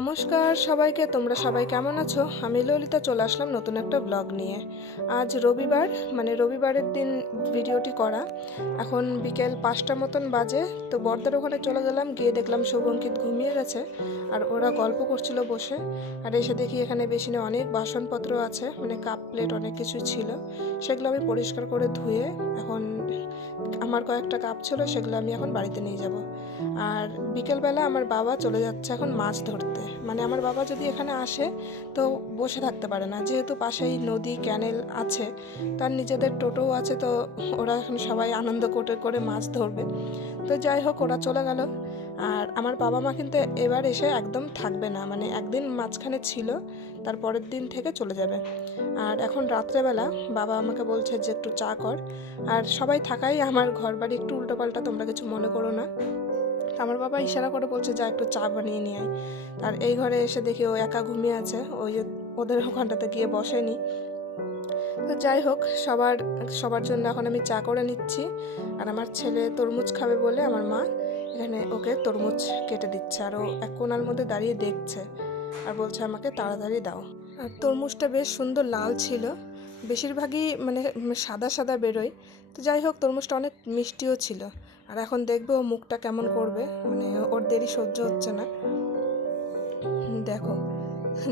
নমস্কার সবাইকে, তোমরা সবাই কেমন আছো? আমি ললিতা চলে আসলাম নতুন একটা ব্লগ নিয়ে। আজ রবিবার, রবিবারের দিন ভিডিওটি করা। এখন বিকেল 5টা মতন বাজে। তো বর্দার ওখানে চলে গেলাম, গিয়ে দেখলাম শুভঙ্কিত ঘুমিয়ে গেছে আর ওরা গল্প করছিল বসে। আর এসে দেখি এখানে বেসিনে অনেক বাসনপত্র আছে, কাপ প্লেট অনেক কিছু ছিল। সেগুলো আমি পরিষ্কার করে ধুয়ে এখন আমার কয়েকটা কাপ ছিল, সেগুলো আমি এখন বাড়িতে নিয়ে যাব। আর বিকেলবেলা আমার বাবা চলে যাচ্ছে এখন মাছ ধরতে। আমার বাবা যদি এখানে আসে তো বসে থাকতে পারে না, যেহেতু পাশেই নদী ক্যানেল আছে, তার নিজেদের টোটোও আছে। তো ওরা এখন সবাই আনন্দ করে করে মাছ ধরবে। তো যাই হোক, ওরা চলে গেল। আর আমার বাবা মা কিন্তু এবার এসে একদম থাকবে না, একদিন মাঝখানে ছিল, তার পরের দিন থেকে চলে যাবে। আর এখন রাত্রেবেলা বাবা আমাকে বলছে যে একটু চা কর। আর সবাই থাকাই আমার ঘর বাড়ি একটু উল্টোপাল্টা, তোমরা কিছু মনে করো না। আমার বাবা ইশারা করে বলছে যা একটু চা বানিয়ে নিয়ে আয়। আর এই ঘরে এসে দেখি ও একা ঘুমিয়ে আছে, ওই যে ওদের ওখানটাতে গিয়ে বসেনি। তো যাই হোক, সবার জন্য এখন আমি চা করে নিচ্ছি। আর আমার ছেলে তরমুজ খাবে বলে আমার মা এখানে ওকে তরমুজ কেটে দিচ্ছে, আর ও এক কোণার মধ্যে দাঁড়িয়ে দেখছে আর বলছে আমাকে তাড়াতাড়ি দাও। আর তরমুজটা বেশ সুন্দর লাল ছিল, বেশিরভাগই সাদা সাদা বেরোয়। তো যাই হোক, তরমুজটা অনেক মিষ্টিও ছিল। আর এখন দেখবে ও মুখটা কেমন করবে, ওর দেরি সহ্য হচ্ছে না। দেখো,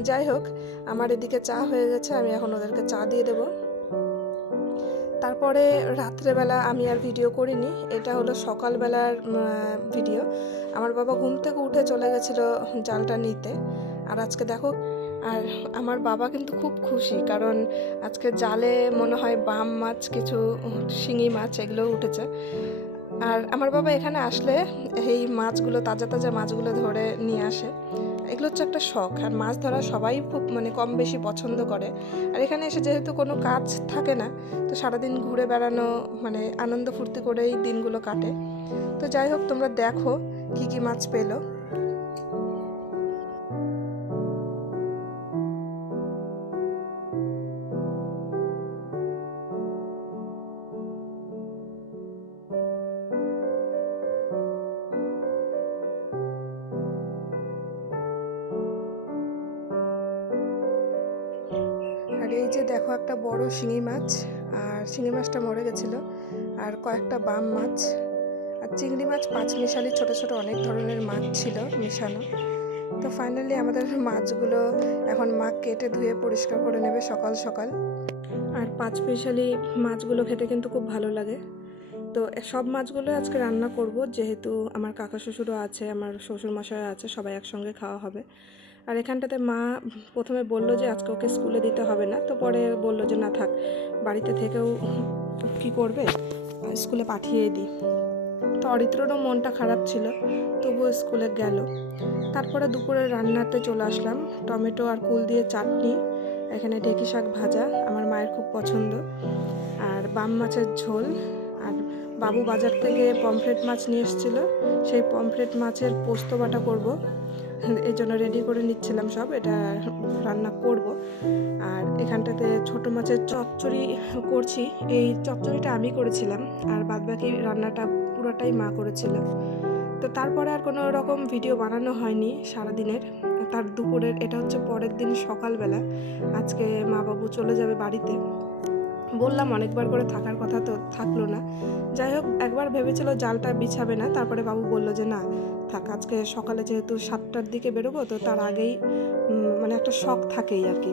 যাই হোক, আমার এদিকে চা হয়ে গেছে, আমি এখন ওদেরকে চা দিয়ে দেবো। তারপরে রাত্রেবেলা আমি আর ভিডিও করিনি, এটা হলো সকালবেলার ভিডিও। আমার বাবা ঘুম থেকে উঠে চলে গেছিলো জালটা নিতে। আর আজকে দেখো, আর আমার বাবা কিন্তু খুব খুশি, কারণ আজকে জালে মনে হয় বাম মাছ, কিছু শিঙি মাছ এগুলো উঠেছে। আর আমার বাবা এখানে আসলে এই মাছগুলো, তাজা তাজা মাছগুলো ধরে নিয়ে আসে। এগুলো হচ্ছে একটা শখ, আর মাছ ধরা সবাই খুব কম বেশি পছন্দ করে। আর এখানে এসে যেহেতু কোনো কাজ থাকে না, তো সারাদিন ঘুরে বেড়ানো, আনন্দ ফুর্তি করেই দিনগুলো কাটে। তো যাই হোক, তোমরা দেখো কি কি মাছ পেলো। আর এই যে দেখো, একটা বড় শিঙি মাছ, আর শিঙি মাছটা মরে গেছিলো। আর কয়েকটা বাম মাছ, আর চিংড়ি মাছ, পাঁচমিশালি ছোট ছোট অনেক ধরনের মাছ ছিল মেশানো। তো ফাইনালি আমাদের মাছগুলো এখন মা কেটে ধুয়ে পরিষ্কার করে নেবে সকাল সকাল। আর পাঁচমিশালি মাছগুলো খেতে কিন্তু খুব ভালো লাগে। তো সব মাছগুলো আজকে রান্না করব, যেহেতু আমার কাকা শ্বশুরও আছে, আমার শ্বশুরমশাই আছে, সবাই একসঙ্গে খাওয়া হবে। আর এখানটাতে মা প্রথমে বলল যে আজকে ওকে স্কুলে দিতে হবে না, তো পরে বলল যে না থাক, বাড়িতে থেকেও কি করবে, স্কুলে পাঠিয়ে দিই। তো অরিত্ররও মনটা খারাপ ছিল, তবুও স্কুলে গেল। তারপরে দুপুরে রান্নাতে চলে আসলাম। টমেটো আর কুল দিয়ে চাটনি, এখানে ঢেঁকি শাক ভাজা, আমার মায়ের খুব পছন্দ, আর বাম মাছের ঝোল। আর বাবু বাজার থেকে পমফ্রেট মাছ নিয়ে এসেছিলো, সেই পমফ্রেট মাছের পোস্ত বাটা করব, এই জন্য রেডি করে নিচ্ছিলাম সব, এটা রান্না করব। আর এখানটাতে ছোট মাছের চচ্চড়ি করছি, এই চচ্চড়িটা আমি করেছিলাম, আর বাদবাকি রান্নাটা পুরোটাই মা করেছিল। তো তারপরে আর কোনো রকম ভিডিও বানানো হয়নি সারাদিনের। তার দুপুরের, এটা হচ্ছে পরের দিন সকালবেলা। আজকে মা বাবু চলে যাবে বাড়িতে, বললাম অনেকবার করে থাকার কথা, তো থাকলো না। যাই হোক, একবার ভেবেছিল জালটা বিছাবে না, তারপরে বাবু বলল যে না থাক, আজকে সকালে যেহেতু 7টার দিকে বেরোবো, তো তার আগেই একটা শখ থাকেই আর কি।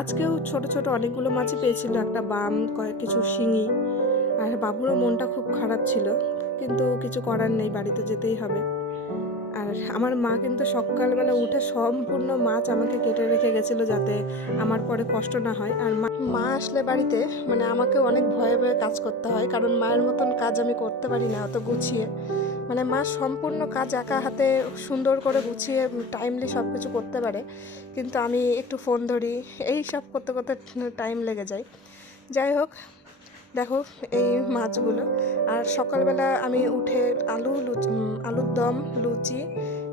আজকেও ছোট ছোট অনেকগুলো মাছই পেয়েছিল, একটা বাম, কয়েক কিছু শিঙি। আর বাবুরও মনটা খুব খারাপ ছিল, কিন্তু কিছু করার নেই, বাড়িতে যেতেই হবে। আর আমার মা কিন্তু সকালবেলা উঠে সম্পূর্ণ মাছ আমাকে কেটে রেখে গেছিলো, যাতে আমার পরে কষ্ট না হয়। আর মা আসলে বাড়িতে আমাকে অনেক ভয়ে ভয়ে কাজ করতে হয়, কারণ মায়ের মতন কাজ আমি করতে পারি না অত গুছিয়ে। মা সম্পূর্ণ কাজ একা হাতে সুন্দর করে গুছিয়ে টাইমলি সব কিছু করতে পারে, কিন্তু আমি একটু ফোন ধরি, এই সব করতে করতে টাইম লেগে যায়। যাই হোক, দেখো এই মাছগুলো। আর সকালবেলা আমি উঠে আলুর দম, লুচি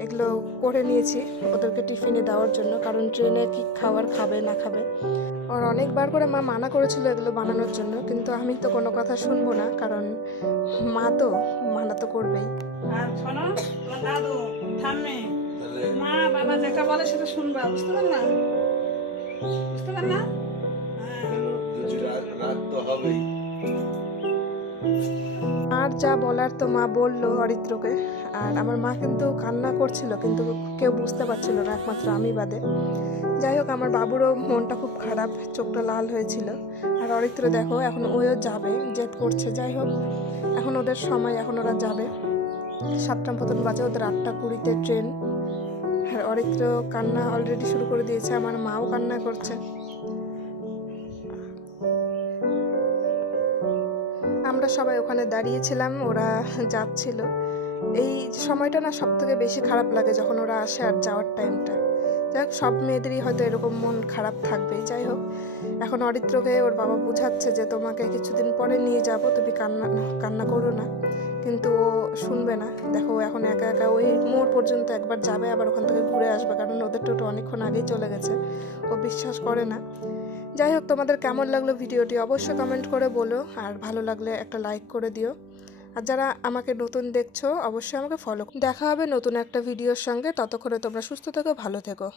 এগুলো করে নিয়েছি ওদেরকে টিফিনে দেওয়ার জন্য, কারণ ট্রেনে কি খাবার খাবে না খাবে। আর অনেকবার করে মা মানা করেছিল এগুলো বানানোর জন্য, কিন্তু আমি তো কোনো কথা শুনবো না, কারণ মা তো মানা তো করবেই। আর শোনো, তোমার দাদু ঠাম্মি তাহলে মা বাবা যেটা বলে সেটা শুনবা, বুঝতে পার না? বুঝতে পার না? হ্যাঁ। যদি রাগ তো হবেই। আর যা বলার তো মা বললো অরিত্রকে। আর আমার মা কিন্তু কান্না করছিল, কিন্তু কেউ বুঝতে পারছিল না, একমাত্র আমি বাদে। যাই হোক, আমার বাবুরও মনটা খুব খারাপ, চোখটা লাল হয়েছিল। আর অরিত্র দেখো এখন ওও যাবে, জেদ করছে। যাই হোক, এখন ওদের সময়, এখন ওরা যাবে। 7টা মতন বাজে, ওদের 8:20-তে ট্রেন। আর অরিত্র কান্না অলরেডি শুরু করে দিয়েছে, আমার মাও কান্না করছে। আমরা সবাই ওখানে দাঁড়িয়েছিলাম, ওরা যাচ্ছিল। এই সময়টা না সব থেকে বেশি খারাপ লাগে, যখন ওরা আসে আর যাওয়ার টাইমটা। যাই হোক, সব মেয়েদেরই হয়তো এরকম মন খারাপ থাকবেই। যাই হোক, এখন অরিত্রকে ওর বাবা বোঝাচ্ছে যে তোমাকে কিছুদিন পরে নিয়ে যাব, তুমি কান্না কান্না করো না। কিন্তু ও শুনবে না। দেখো এখন একা একা ওই মোড় পর্যন্ত একবার যাবে, আবার ওখান থেকে ঘুরে আসবে, কারণ ওদের টোটো অনেকক্ষণ আগেই চলে গেছে। ও বিশ্বাস করে না। যাই হোক, তোমাদের কেমন লাগলো ভিডিওটি অবশ্যই কমেন্ট করে বলো, আর ভালো লাগলে একটা লাইক করে দিও। আর যারা আমাকে নতুন দেখছো অবশ্যই আমাকে ফলো। দেখা হবে নতুন একটা ভিডিওর সঙ্গে। ততক্ষণে তোমরা সুস্থ থেকো, ভালো থেকো।